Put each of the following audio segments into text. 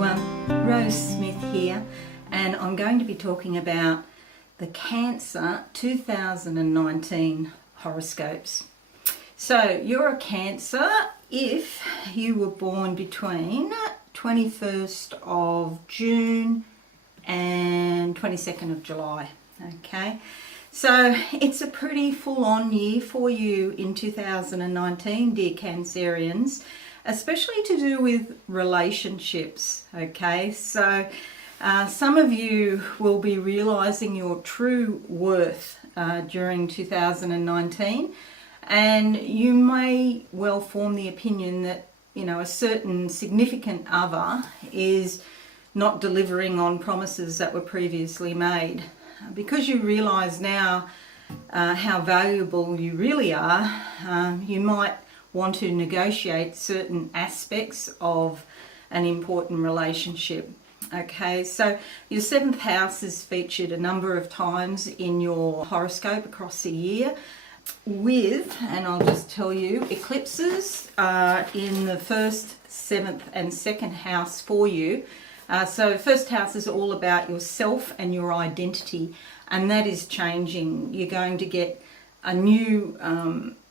everyone, Rose Smith here, and I'm going to be talking about the Cancer 2019 horoscopes. So you're a Cancer if you were born between 21st of June and 22nd of July, okay? So it's a pretty full-on year for you in 2019, dear Cancerians, especially to do with relationships, okay? So some of you will be realizing your true worth during 2019, and you may well form the opinion that, you know, a certain significant other is not delivering on promises that were previously made. Because you realize now how valuable you really are, you might want to negotiate certain aspects of an important relationship. Okay, so your 7th house is featured a number of times in your horoscope across the year with, and I'll just tell you, eclipses in the 1st, 7th and 2nd house for you. So first house is all about yourself and your identity, and that is changing. You're going to get a new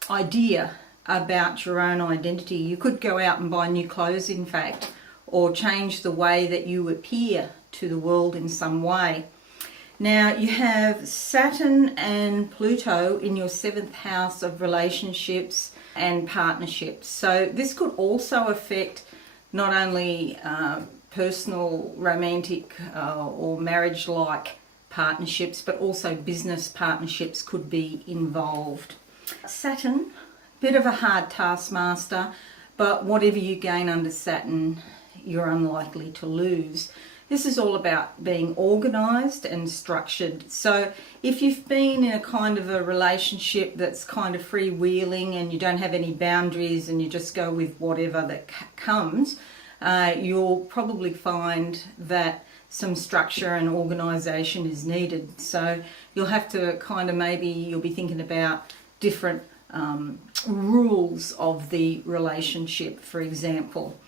idea about your own identity. You could go out and buy new clothes, in fact, or change the way that you appear to the world in some way. Now you have Saturn and Pluto in your 7th house of relationships and partnerships. So this could also affect not only personal, romantic or marriage-like partnerships, but also business partnerships could be involved. Saturn, bit of a hard taskmaster, but whatever you gain under Saturn, you're unlikely to lose. This is all about being organised and structured. So if you've been in a kind of a relationship that's kind of freewheeling and you don't have any boundaries and you just go with whatever that comes, you'll probably find that some structure and organisation is needed. So you'll have to kind of, maybe you'll be thinking about different rules of the relationship, for example.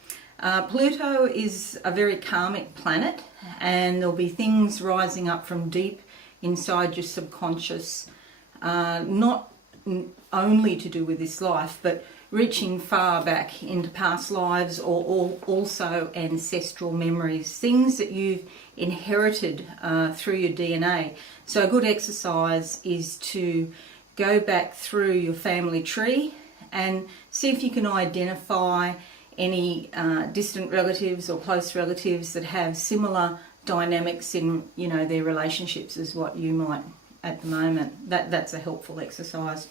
Pluto is a very karmic planet, and there'll be things rising up from deep inside your subconscious, not only to do with this life, but reaching far back into past lives, or also ancestral memories, things that you've inherited through your DNA. So a good exercise is to go back through your family tree and see if you can identify any distant relatives or close relatives that have similar dynamics in, you know, their relationships as what you might at the moment. That's a helpful exercise.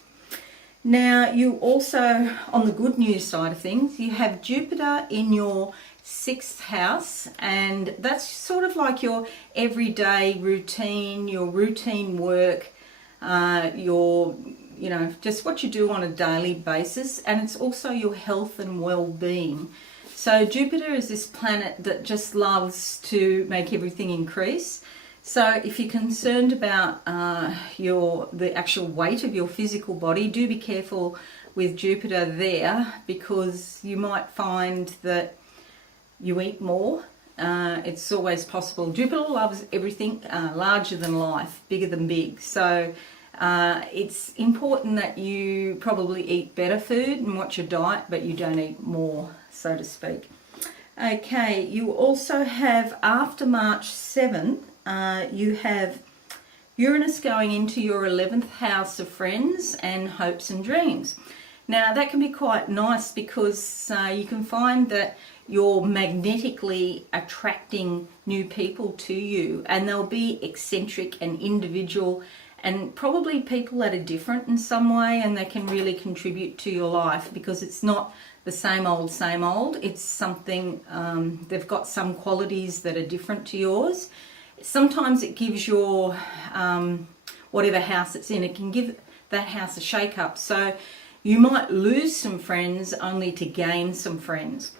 Now you also, on the good news side of things, you have Jupiter in your 6th house, and that's sort of like your everyday routine, your routine work, your, you know, just what you do on a daily basis, and it's also your health and well-being. So Jupiter is this planet that just loves to make everything increase. So if you're concerned about the actual weight of your physical body, do be careful with Jupiter there, because you might find that you eat more. It's always possible. Jupiter loves everything larger than life, bigger than big. So it's important that you probably eat better food and watch your diet, but you don't eat more, so to speak. Okay, you also have, after March 7th, you have Uranus going into your 11th house of friends and hopes and dreams. Now that can be quite nice, because you can find that you're magnetically attracting new people to you, and they'll be eccentric and individual, and probably people that are different in some way, and they can really contribute to your life, because it's not the same old. It's something, they've got some qualities that are different to yours. Sometimes it gives your, whatever house it's in, it can give that house a shake-up. So you might lose some friends only to gain some friends.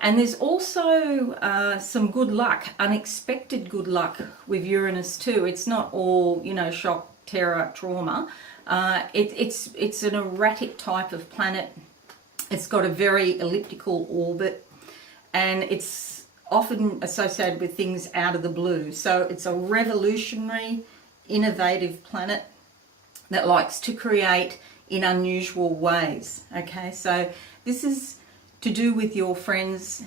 And there's also some good luck, unexpected good luck with Uranus too. It's not all, you know, shock, terror, trauma. It's an erratic type of planet. It's got a very elliptical orbit, and it's often associated with things out of the blue. So it's a revolutionary, innovative planet that likes to create in unusual ways. Okay, so this is to do with your friends,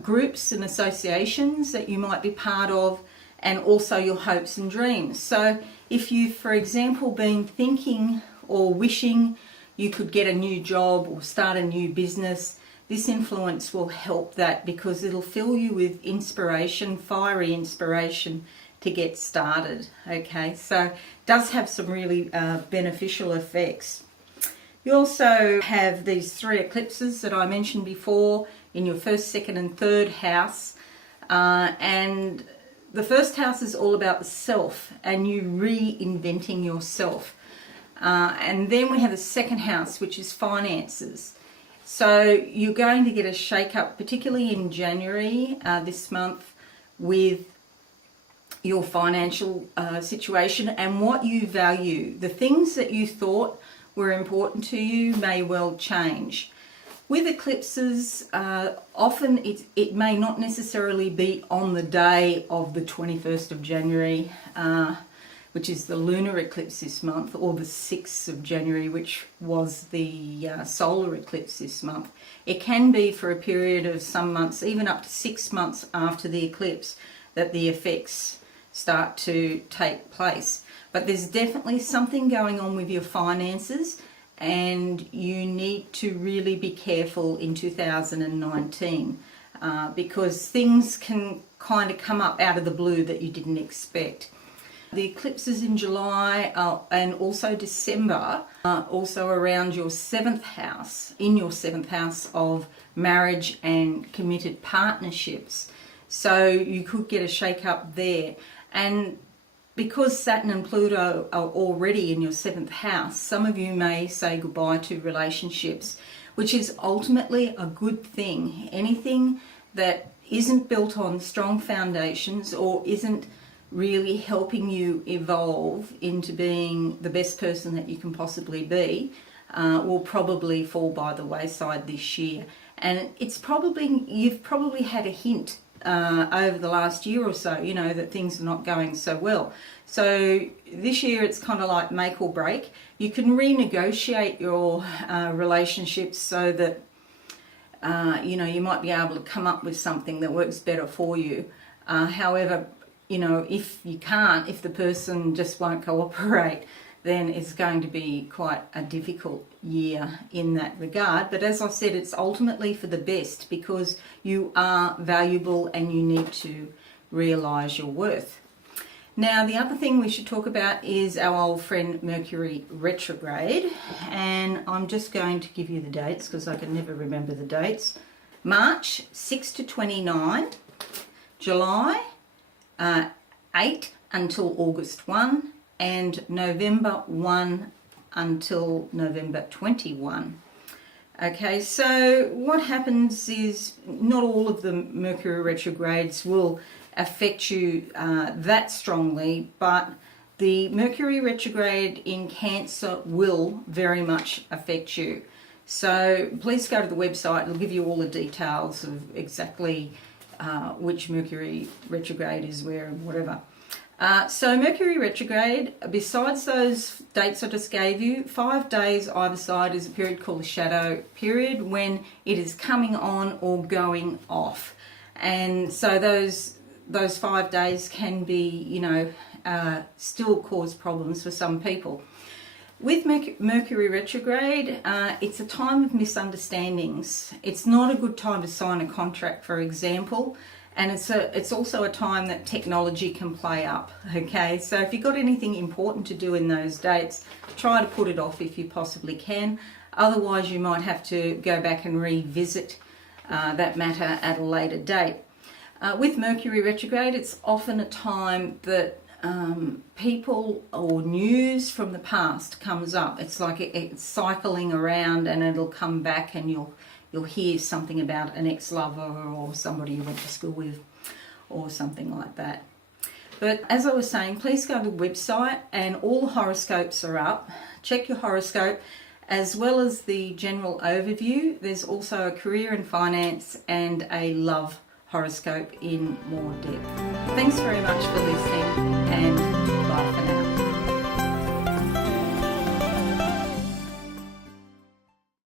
groups and associations that you might be part of, and also your hopes and dreams. So if you've, for example, been thinking or wishing you could get a new job or start a new business, this influence will help that, because it'll fill you with inspiration, fiery inspiration to get started. Okay, so it does have some really beneficial effects. You also have these 3 eclipses that I mentioned before in your first, second and third house, and the first house is all about the self and you reinventing yourself. And then we have the second house, which is finances. So you're going to get a shake-up, particularly in January this month, with your financial situation and what you value. The things that you thought were important to you may well change. With eclipses, often it may not necessarily be on the day of the 21st of January, which is the lunar eclipse this month, or the 6th of January, which was the solar eclipse this month. It can be for a period of some months, even up to 6 months after the eclipse, that the effects start to take place. But there's definitely something going on with your finances, and you need to really be careful in 2019 because things can kind of come up out of the blue that you didn't expect. The eclipses in July and also December are also around your 7th house, in your 7th house of marriage and committed partnerships. So you could get a shake-up there. And because Saturn and Pluto are already in your 7th house, some of you may say goodbye to relationships, which is ultimately a good thing. Anything that isn't built on strong foundations or isn't really helping you evolve into being the best person that you can possibly be will probably fall by the wayside this year. And you've probably had a hint over the last year or so, you know, that things are not going so well. So this year it's kind of like make or break. You can renegotiate your relationships so that you know, you might be able to come up with something that works better for you. However, you know, if you can't, if the person just won't cooperate, then it's going to be quite a difficult year in that regard. But as I said, it's ultimately for the best, because you are valuable and you need to realise your worth. Now, the other thing we should talk about is our old friend Mercury retrograde, and I'm just going to give you the dates because I can never remember the dates. March 6 to 29, July 8 until August 1, and November 1 until November 21. Okay, so what happens is not all of the Mercury retrogrades will affect you that strongly, but the Mercury retrograde in Cancer will very much affect you. So please go to the website, it'll give you all the details of exactly which Mercury retrograde is where and whatever. So Mercury retrograde, besides those dates I just gave you, 5 days either side is a period called the shadow period, when it is coming on or going off. And so those 5 days can be, you know, still cause problems for some people. With Mercury retrograde, it's a time of misunderstandings. It's not a good time to sign a contract, for example, and it's also a time that technology can play up. Okay, so if you've got anything important to do in those dates, try to put it off if you possibly can. Otherwise, you might have to go back and revisit that matter at a later date. With Mercury retrograde, it's often a time that people or news from the past comes up. It's like it's cycling around, and it'll come back, and you'll hear something about an ex-lover or somebody you went to school with or something like that. But as I was saying, please go to the website, and all the horoscopes are up. Check your horoscope as well as the general overview. There's also a career and finance and a love horoscope in more depth. Thanks very much for listening.